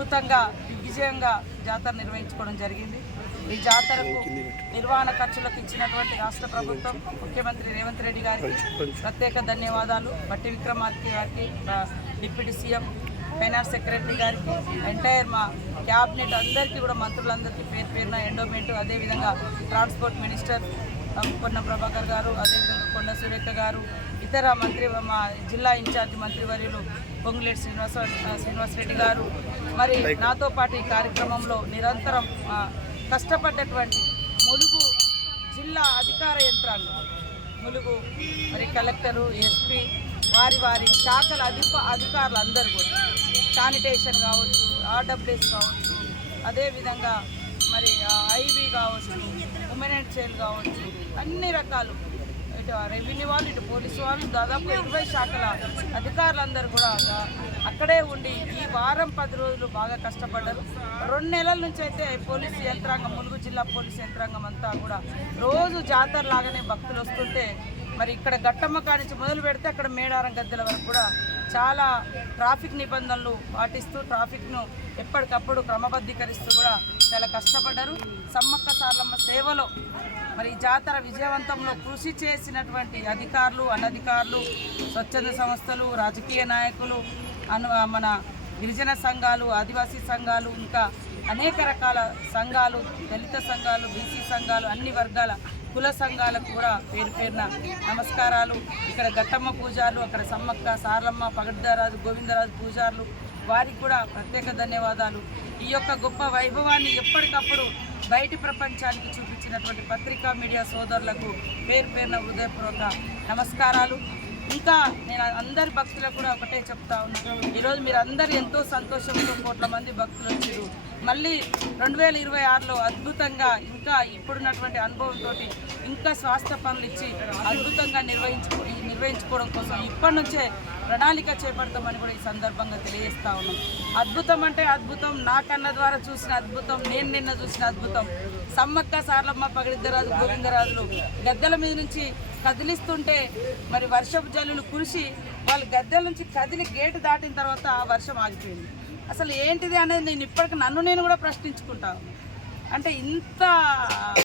అద్భుతంగా విజయంగా జాతర నిర్వహించుకోవడం జరిగింది. ఈ జాతరకు నిర్వహణ ఖర్చులకు ఇచ్చినటువంటి రాష్ట్ర ప్రభుత్వం ముఖ్యమంత్రి రేవంత్ రెడ్డి గారికి ప్రత్యేక ధన్యవాదాలు. బట్టి విక్రమార్కి గారికి డిప్యూటీ సీఎం ఫైనాన్స్ సెక్రటరీ గారికి ఎంటైర్ మా క్యాబినెట్ అందరికీ కూడా మంత్రులందరికీ పేరు పేరున ఎండోమెంట్ అదేవిధంగా ట్రాన్స్పోర్ట్ మినిస్టర్ ఆ, ప్రభాకర్ గారు అదేవిధంగా కొండ సురేఖ గారు ఇతర మంత్రి మా జిల్లా ఇన్ఛార్జ్ మంత్రివర్యులు పొంగులేటి శ్రీనివాస శ్రీనివాసరెడ్డి గారు. మరి నాతో పాటు ఈ కార్యక్రమంలో నిరంతరం కష్టపడ్డటువంటి ములుగు జిల్లా అధికార యంత్రాంగం ములుగు మరి కలెక్టరు ఎస్పీ వారి వారి శాఖల అధిప అధికారులు అందరూ కూడా శానిటేషన్ కావచ్చు ఆర్డబ్ల్యూఎస్ కావచ్చు అదేవిధంగా మరి ఐబీ కావచ్చు ఉమెన్ అండ్ చైల్డ్ కావచ్చు అన్ని రకాలు రెవెన్యూ వాళ్ళు ఇటు పోలీసు వాళ్ళు దాదాపు ఇరవై శాఖల అధికారులందరూ కూడా అక్కడే ఉండి ఈ వారం పది రోజులు బాగా కష్టపడ్డారు. రెండు నెలల నుంచి అయితే పోలీసు యంత్రాంగం ములుగు జిల్లా పోలీసు యంత్రాంగం అంతా కూడా రోజు జాతర లాగానే భక్తులు వస్తుంటే మరి ఇక్కడ గట్టమ్మ కాడి నుంచి మొదలు పెడితే అక్కడ మేడారం గద్దెల వరకు కూడా చాలా ట్రాఫిక్ నిబంధనలు పాటిస్తూ ట్రాఫిక్ను ఎప్పటికప్పుడు క్రమబద్ధీకరిస్తూ కూడా చాలా కష్టపడ్డారు. సమ్మక్క సార్లమ్మ సేవలో మరి జాతర విజయవంతంలో కృషి చేసినటువంటి అధికారులు అనధికారులు స్వచ్ఛంద సంస్థలు రాజకీయ నాయకులు అను మన గిరిజన సంఘాలు ఆదివాసీ సంఘాలు ఇంకా అనేక రకాల సంఘాలు దళిత సంఘాలు బీసీ సంఘాలు అన్ని వర్గాల కుల సంఘాలకు కూడా పేరు పేరున నమస్కారాలు. ఇక్కడ గట్టమ్మ పూజారులు అక్కడ సమ్మక్క సారలమ్మ పగడ్దారాజు గోవిందరాజు పూజారులు వారికి కూడా ప్రత్యేక ధన్యవాదాలు. ఈ యొక్క గొప్ప వైభవాన్ని ఎప్పటికప్పుడు బయటి ప్రపంచానికి చూపించినటువంటి పత్రికా మీడియా సోదరులకు పేరు పేరున హృదయపూర్వక నమస్కారాలు. ఇంకా నేను అందరి భక్తులకు కూడా ఒకటే చెప్తా ఉన్నాను ఈరోజు మీరు అందరు ఎంతో సంతోషంతో కోట్ల మంది భక్తులు వచ్చారు మళ్ళీ రెండు వేల ఇరవై ఆరులో అద్భుతంగా ఇంకా ఇప్పుడున్నటువంటి అనుభవంతో ఇంకా స్వాస్థ్య పనులు ఇచ్చి అద్భుతంగా నిర్వహించుకో నిర్వహించుకోవడం కోసం ఇప్పటి నుంచే ప్రణాళిక చేపడతామని కూడా ఈ సందర్భంగా తెలియజేస్తా ఉన్నాం. అద్భుతం అంటే అద్భుతం. నా కన్న ద్వారా చూసిన అద్భుతం. నేను నిన్న చూసిన అద్భుతం. సమ్మక్క సార్లమ్మ పగడిద్దరాజు గోవిందరాజులు గద్దెల మీద నుంచి కదిలిస్తుంటే మరి వర్షపు జల్లులు కురిసి వాళ్ళు గద్దెల నుంచి కదిలి గేటు దాటిన తర్వాత ఆ వర్షం ఆగిపోయింది. అసలు ఏంటిది అనేది నేను ఇప్పటికి నన్ను నేను కూడా ప్రశ్నించుకుంటాను అంటే ఇంత